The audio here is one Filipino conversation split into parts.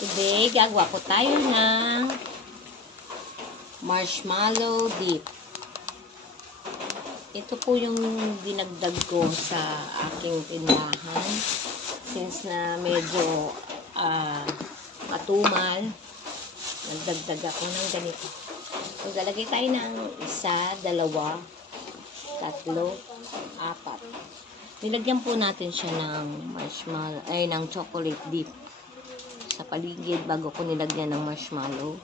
Today, gagawa po tayo ng marshmallow dip. Ito po yung dinagdag ko sa aking tindahan. Since na medyo matumal, nagdagdag ako ng ganito. So, lalagay tayo ng 1, 2, 3, 4. Nilagyan po natin siya ng marshmallow, ng chocolate dip sa paligid bago ko nilagyan ng marshmallow.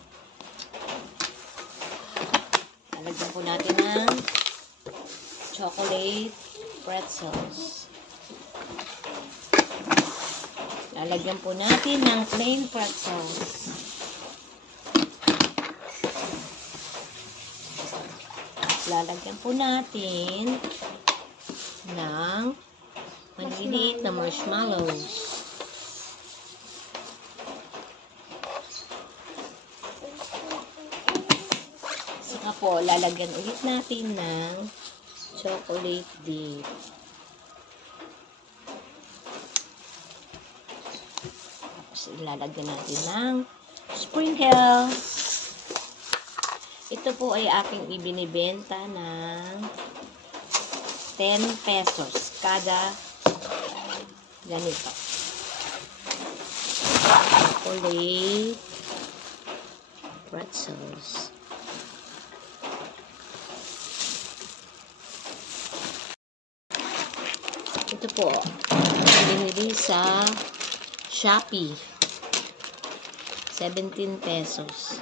Lalagyan po natin ng chocolate pretzels. Lalagyan po natin ng plain pretzels. Lalagyan po natin ng maliliit na marshmallows. Saka po, lalagyan ulit natin ng chocolate dip. Tapos, ilalagyan natin ng sprinkles. Ito po ay aking ibinibenta ng 10 pesos kada ganito. Chocolate pretzels. Ito po, binili sa Shopee. 17 pesos.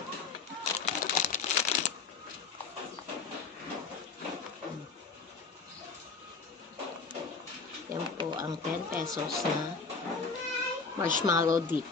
Yan po ang 10 pesos na marshmallow dip.